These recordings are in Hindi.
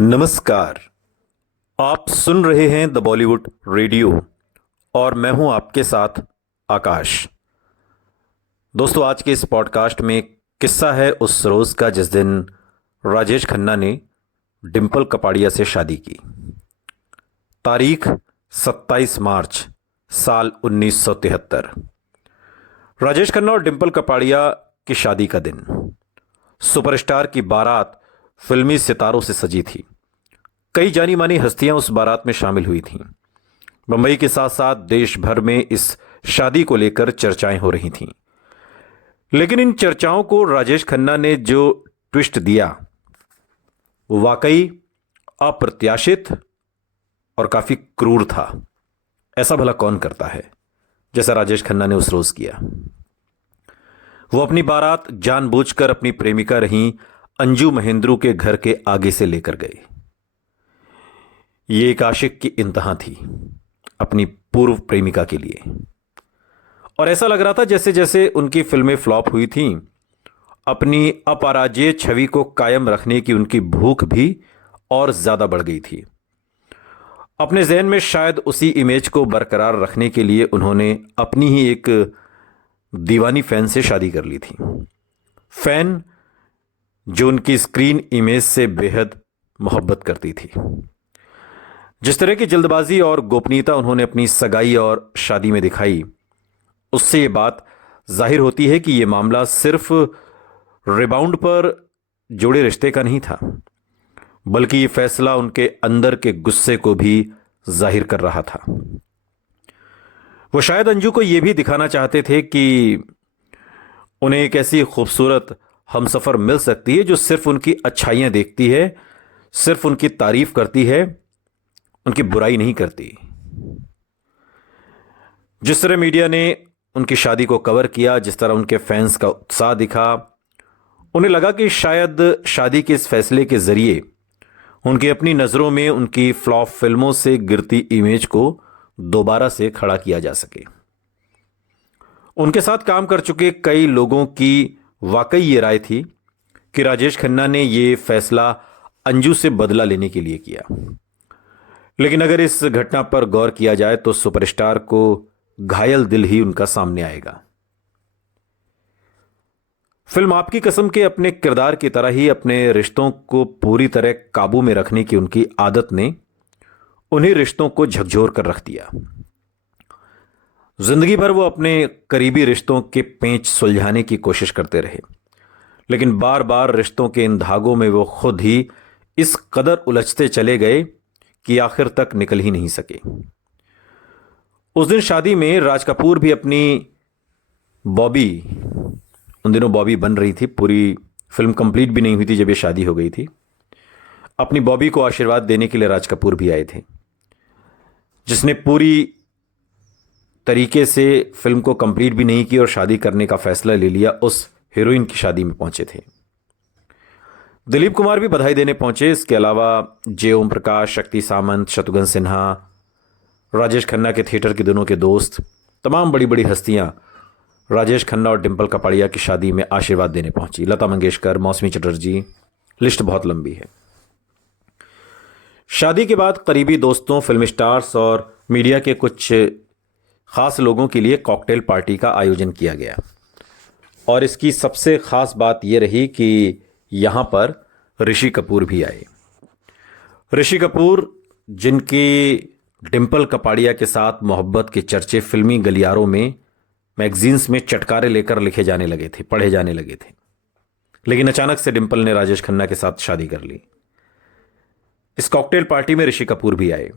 नमस्कार। आप सुन रहे हैं द बॉलीवुड रेडियो और मैं हूं आपके साथ आकाश। दोस्तों, आज के इस पॉडकास्ट में एक किस्सा है उस रोज का जिस दिन राजेश खन्ना ने डिंपल कपाड़िया से शादी की। तारीख 27 मार्च साल 1973। राजेश खन्ना और डिंपल कपाड़िया की शादी का दिन। सुपरस्टार की बारात फिल्मी सितारों से सजी थी। कई जानी मानी हस्तियां उस बारात में शामिल हुई थीं। मुंबई के साथ साथ देश भर में इस शादी को लेकर चर्चाएं हो रही थीं। लेकिन इन चर्चाओं को राजेश खन्ना ने जो ट्विस्ट दिया वो वाकई अप्रत्याशित और काफी क्रूर था। ऐसा भला कौन करता है जैसा राजेश खन्ना ने उस रोज किया। वो अपनी बारात जानबूझकर अपनी प्रेमिका रही अंजू महेंद्रू के घर के आगे से लेकर गए। ये एक आशिक की इंतहा थी अपनी पूर्व प्रेमिका के लिए। और ऐसा लग रहा था जैसे जैसे उनकी फिल्में फ्लॉप हुई थीं, अपनी अपराजेय छवि को कायम रखने की उनकी भूख भी और ज्यादा बढ़ गई थी। अपने जहन में शायद उसी इमेज को बरकरार रखने के लिए उन्होंने अपनी ही एक दीवानी फैन से शादी कर ली थी। फैन जो उनकी स्क्रीन इमेज से बेहद मोहब्बत करती थी। जिस तरह की जल्दबाजी और गोपनीयता उन्होंने अपनी सगाई और शादी में दिखाई, उससे यह बात जाहिर होती है कि यह मामला सिर्फ रिबाउंड पर जुड़े रिश्ते का नहीं था, बल्कि यह फैसला उनके अंदर के गुस्से को भी जाहिर कर रहा था। वो शायद अंजू को यह भी दिखाना चाहते थे कि उन्हें एक ऐसी खूबसूरत हमसफर मिल सकती है जो सिर्फ उनकी अच्छाइयां देखती है, सिर्फ उनकी तारीफ करती है, उनकी बुराई नहीं करती। जिस तरह मीडिया ने उनकी शादी को कवर किया, जिस तरह उनके फैंस का उत्साह दिखा, उन्हें लगा कि शायद शादी के इस फैसले के जरिए उनकी अपनी नजरों में उनकी फ्लॉप फिल्मों से गिरती इमेज को दोबारा से खड़ा किया जा सके। उनके साथ काम कर चुके कई लोगों की वाकई ये राय थी कि राजेश खन्ना ने यह फैसला अंजू से बदला लेने के लिए किया। लेकिन अगर इस घटना पर गौर किया जाए तो सुपरस्टार को घायल दिल ही उनका सामने आएगा। फिल्म आपकी कसम के अपने किरदार की तरह ही अपने रिश्तों को पूरी तरह काबू में रखने की उनकी आदत ने उन्हीं रिश्तों को झकझोर कर रख दिया। जिंदगी भर वो अपने करीबी रिश्तों के पेंच सुलझाने की कोशिश करते रहे, लेकिन बार बार रिश्तों के इन धागों में वो खुद ही इस कदर उलझते चले गए कि आखिर तक निकल ही नहीं सके। उस दिन शादी में राज कपूर भी अपनी बॉबी, उन दिनों बॉबी बन रही थी, पूरी फिल्म कंप्लीट भी नहीं हुई थी जब ये शादी हो गई थी, अपनी बॉबी को आशीर्वाद देने के लिए राज कपूर भी आए थे, जिसने पूरी तरीके से फिल्म को कंप्लीट भी नहीं की और शादी करने का फैसला ले लिया। उस हीरोइन की शादी में पहुंचे थे। दिलीप कुमार भी बधाई देने पहुंचे। इसके अलावा जे ओम प्रकाश, शक्ति सामंत, शत्रुघ्न सिन्हा, राजेश खन्ना के थिएटर के दिनों के दोस्त, तमाम बड़ी बड़ी हस्तियां राजेश खन्ना और डिंपल कपाड़िया की शादी में आशीर्वाद देने पहुंची। लता मंगेशकर, मौसमी चटर्जी, लिस्ट बहुत लंबी है। शादी के बाद करीबी दोस्तों, फिल्म स्टार्स और मीडिया के कुछ खास लोगों के लिए कॉकटेल पार्टी का आयोजन किया गया। और इसकी सबसे खास बात यह रही कि यहां पर ऋषि कपूर भी आए। ऋषि कपूर, जिनकी डिंपल कपाड़िया के साथ मोहब्बत के चर्चे फिल्मी गलियारों में, मैगजीन्स में चटकारे लेकर लिखे जाने लगे थे, पढ़े जाने लगे थे, लेकिन अचानक से डिंपल ने राजेश खन्ना के साथ शादी कर ली। इस कॉकटेल पार्टी में ऋषि कपूर भी आए।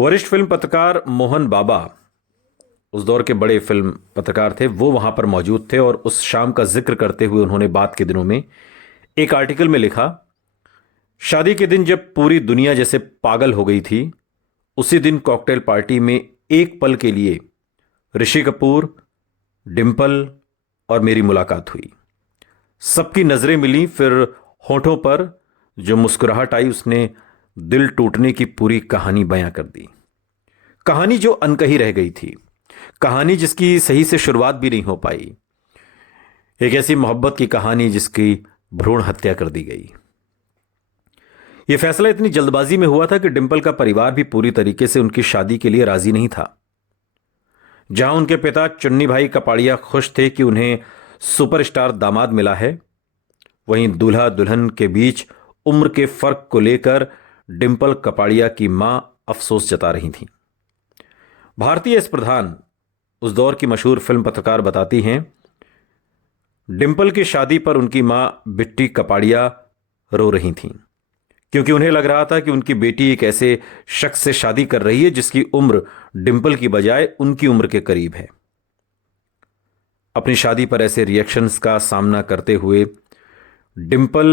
वरिष्ठ फिल्म पत्रकार मोहन बाबा, उस दौर के बड़े फिल्म पत्रकार थे, वो वहां पर मौजूद थे। और उस शाम का जिक्र करते हुए उन्होंने बात के दिनों में एक आर्टिकल में लिखा, शादी के दिन जब पूरी दुनिया जैसे पागल हो गई थी, उसी दिन कॉकटेल पार्टी में एक पल के लिए ऋषि कपूर, डिंपल और मेरी मुलाकात हुई। सबकी नजरें मिली, फिर होठों पर जो मुस्कुराहट आई उसने दिल टूटने की पूरी कहानी बयां कर दी। कहानी जो अनकही रह गई थी, कहानी जिसकी सही से शुरुआत भी नहीं हो पाई, एक ऐसी मोहब्बत की कहानी जिसकी भ्रूण हत्या कर दी गई। यह फैसला इतनी जल्दबाजी में हुआ था कि डिंपल का परिवार भी पूरी तरीके से उनकी शादी के लिए राजी नहीं था। जहां उनके पिता चुन्नी भाई कपाड़िया खुश थे कि उन्हें सुपरस्टार दामाद मिला है, वहीं दूल्हा दुल्हन के बीच उम्र के फर्क को लेकर डिंपल कपाड़िया की मां अफसोस जता रही थीं। भारतीय इस प्रधान, उस दौर की मशहूर फिल्म पत्रकार, बताती हैं, डिंपल की शादी पर उनकी मां बिट्टी कपाड़िया रो रही थीं, क्योंकि उन्हें लग रहा था कि उनकी बेटी एक ऐसे शख्स से शादी कर रही है जिसकी उम्र डिंपल की बजाय उनकी उम्र के करीब है। अपनी शादी पर ऐसे रिएक्शंस का सामना करते हुए डिंपल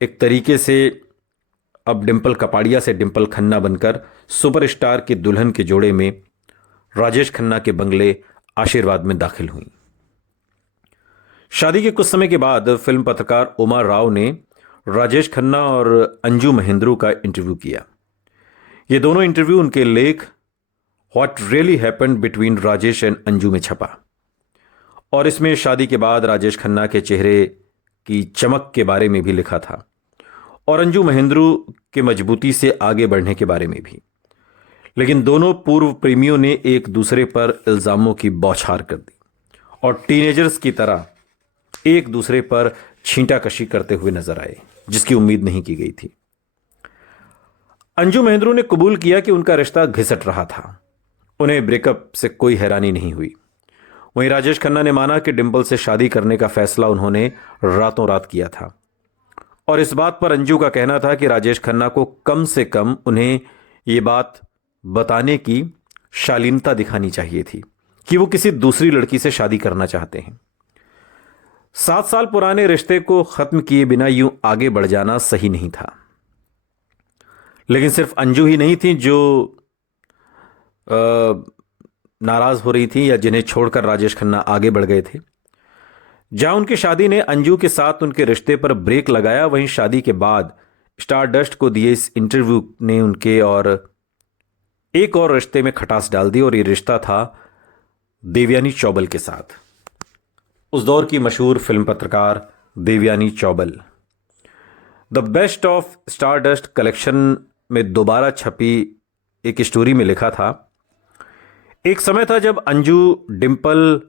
एक तरीके से अब डिंपल कपाड़िया से डिंपल खन्ना बनकर सुपरस्टार की दुल्हन के जोड़े में राजेश खन्ना के बंगले आशीर्वाद में दाखिल हुई। शादी के कुछ समय के बाद फिल्म पत्रकार उमा राव ने राजेश खन्ना और अंजू महेंद्रू का इंटरव्यू किया। ये दोनों इंटरव्यू उनके लेख what really happened between Rajesh and Anju में छपा, और इसमें शादी के बाद राजेश खन्ना के चेहरे की चमक के बारे में भी लिखा था और अंजू महेंद्रू के मजबूती से आगे बढ़ने के बारे में भी। लेकिन दोनों पूर्व प्रेमियों ने एक दूसरे पर इल्जामों की बौछार कर दी और टीनेजर्स की तरह एक दूसरे पर छींटाकशी करते हुए नजर आए, जिसकी उम्मीद नहीं की गई थी। अंजू महेंद्रू ने कबूल किया कि उनका रिश्ता घिसट रहा था, उन्हें ब्रेकअप से कोई हैरानी नहीं हुई। वहीं राजेश खन्ना ने माना कि डिंपल से शादी करने का फैसला उन्होंने रातों रात किया था, और इस बात पर अंजू का कहना था कि राजेश खन्ना को कम से कम उन्हें यह बात बताने की शालीनता दिखानी चाहिए थी कि वो किसी दूसरी लड़की से शादी करना चाहते हैं। 7 साल पुराने रिश्ते को खत्म किए बिना यूं आगे बढ़ जाना सही नहीं था। लेकिन सिर्फ अंजू ही नहीं थी जो नाराज हो रही थी या जिन्हें छोड़कर राजेश खन्ना आगे बढ़ गए थे। जहां उनकी शादी ने अंजू के साथ उनके रिश्ते पर ब्रेक लगाया, वहीं शादी के बाद स्टारडस्ट को दिए इस इंटरव्यू ने उनके और एक और रिश्ते में खटास डाल दी, और ये रिश्ता था देवयानी चौबल के साथ, उस दौर की मशहूर फिल्म पत्रकार Devyani Chaubal. The best of Stardust collection में दोबारा छपी एक स्टोरी में लिखा था, एक समय था जब अंजू, डिंपल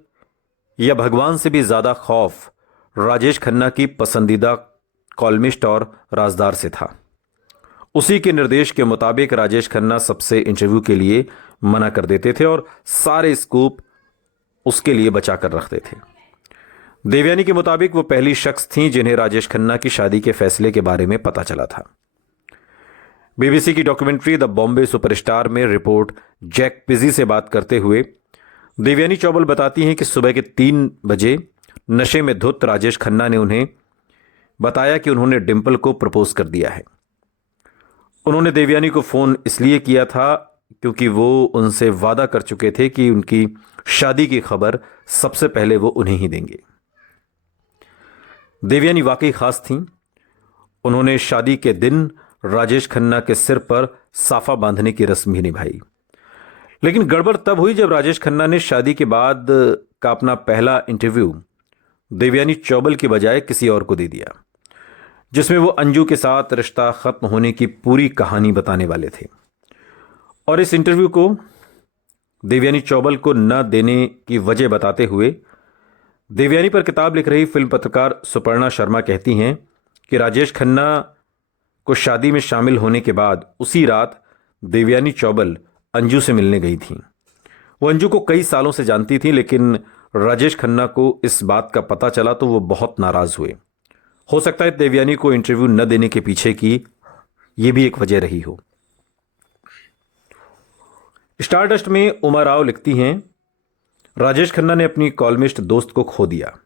या भगवान से भी ज्यादा खौफ राजेश खन्ना की पसंदीदा कॉलमिस्ट और राजदार से था। उसी के निर्देश के मुताबिक राजेश खन्ना सबसे इंटरव्यू के लिए मना कर देते थे और सारे स्कूप उसके लिए बचा कर रखते थे। देवयानी के मुताबिक वो पहली शख्स थी जिन्हें राजेश खन्ना की शादी के फैसले के बारे में पता चला था। बीबीसी की डॉक्यूमेंट्री द बॉम्बे सुपरस्टार में रिपोर्ट जैक पिजी से बात करते हुए देवयानी चौबल बताती हैं कि सुबह के 3 बजे नशे में धुत राजेश खन्ना ने उन्हें बताया कि उन्होंने डिंपल को प्रपोज कर दिया है। उन्होंने देवयानी को फोन इसलिए किया था क्योंकि वो उनसे वादा कर चुके थे कि उनकी शादी की खबर सबसे पहले वो उन्हें ही देंगे। देवयानी वाकई खास थीं। उन्होंने शादी के दिन राजेश खन्ना के सिर पर साफा बांधने की रस्म भी निभाई। लेकिन गड़बड़ तब हुई जब राजेश खन्ना ने शादी के बाद का अपना पहला इंटरव्यू देवयानी चौबल की बजाय किसी और को दे दिया, जिसमें वो अंजू के साथ रिश्ता खत्म होने की पूरी कहानी बताने वाले थे। और इस इंटरव्यू को देवयानी चौबल को न देने की वजह बताते हुए देवयानी पर किताब लिख रही फिल्म पत्रकार सुपर्णा शर्मा कहती हैं कि राजेश खन्ना को शादी में शामिल होने के बाद उसी रात देवयानी चौबल अंजू से मिलने गई थीं। वो अंजू को कई सालों से जानती थी, लेकिन राजेश खन्ना को इस बात का पता चला तो वो बहुत नाराज हुए। हो सकता है देवयानी को इंटरव्यू न देने के पीछे की यह भी एक वजह रही हो। स्टारडस्ट में उमा राव लिखती हैं, राजेश खन्ना ने अपनी कॉलमिस्ट दोस्त को खो दिया।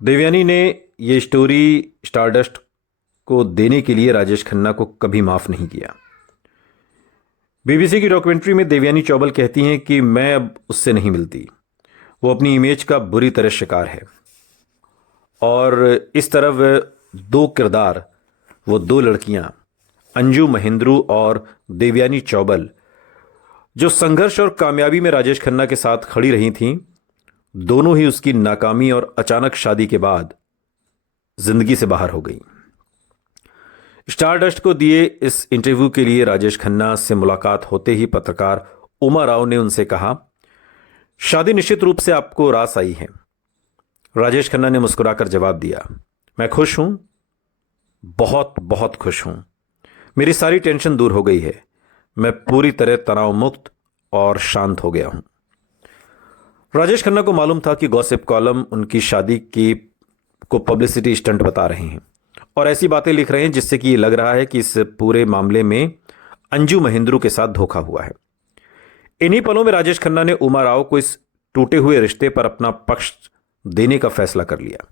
देवयानी ने यह स्टोरी स्टारडस्ट को देने के लिए राजेश खन्ना को कभी माफ नहीं किया। बीबीसी की डॉक्यूमेंट्री में देवयानी चौबल कहती हैं कि मैं अब उससे नहीं मिलती, वो अपनी इमेज का बुरी तरह शिकार है। और इस तरह वह 2 किरदार, वो 2 लड़कियां अंजू महेंद्रू और देवयानी चौबल, जो संघर्ष और कामयाबी में राजेश खन्ना के साथ खड़ी रही थीं, दोनों ही उसकी नाकामी और अचानक शादी के बाद जिंदगी से बाहर हो गई। स्टारडस्ट को दिए इस इंटरव्यू के लिए राजेश खन्ना से मुलाकात होते ही पत्रकार उमा राव ने उनसे कहा, शादी निश्चित रूप से आपको रास आई है। राजेश खन्ना ने मुस्कुराकर जवाब दिया, मैं खुश हूं, बहुत बहुत खुश हूं। मेरी सारी टेंशन दूर हो गई है। मैं पूरी तरह तनाव मुक्त और शांत हो गया हूं। राजेश खन्ना को मालूम था कि गॉसिप कॉलम उनकी शादी की को पब्लिसिटी स्टंट बता रहे हैं और ऐसी बातें लिख रहे हैं जिससे कि ये लग रहा है कि इस पूरे मामले में अंजू महेंद्रू के साथ धोखा हुआ है। इन्हीं पलों में राजेश खन्ना ने उमा राव को इस टूटे हुए रिश्ते पर अपना पक्ष देने का फैसला कर लिया।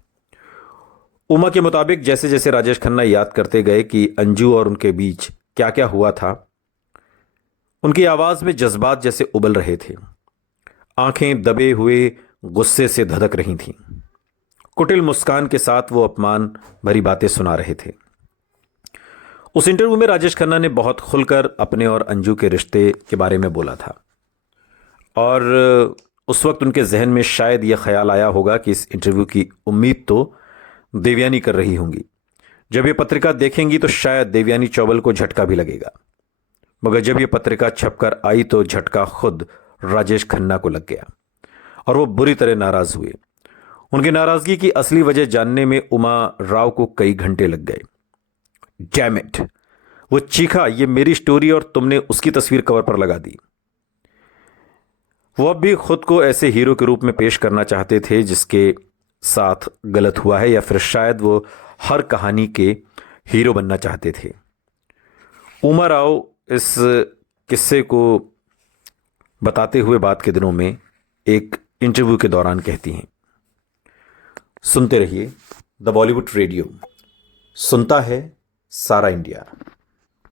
उमा के मुताबिक जैसे जैसे राजेश खन्ना याद करते गए कि अंजू और उनके बीच क्या क्या हुआ था, उनकी आवाज में जज्बात जैसे उबल रहे थे। आंखें दबे हुए गुस्से से धधक रही थीं। कुटिल मुस्कान के साथ वो अपमान भरी बातें सुना रहे थे। उस इंटरव्यू में राजेश खन्ना ने बहुत खुलकर अपने और अंजू के रिश्ते के बारे में बोला था और उस वक्त उनके जहन में शायद यह ख्याल आया होगा कि इस इंटरव्यू की उम्मीद तो देवयानी कर रही होंगी। जब ये पत्रिका देखेंगी तो शायद देवयानी चौबल को झटका भी लगेगा, मगर जब यह पत्रिका छपकर आई तो झटका खुद राजेश खन्ना को लग गया और वो बुरी तरह नाराज हुए। उनकी नाराजगी की असली वजह जानने में उमा राव को कई घंटे लग गए। डैम इट, वो चीखा, ये मेरी स्टोरी और तुमने उसकी तस्वीर कवर पर लगा दी। वो अब भी खुद को ऐसे हीरो के रूप में पेश करना चाहते थे जिसके साथ गलत हुआ है, या फिर शायद वो हर कहानी के हीरो बनना चाहते थे। उमा राव इस किस्से को बताते हुए बाद के दिनों में एक इंटरव्यू के दौरान कहती हैं, सुनते रहिए द बॉलीवुड रेडियो, सुनता है सारा इंडिया।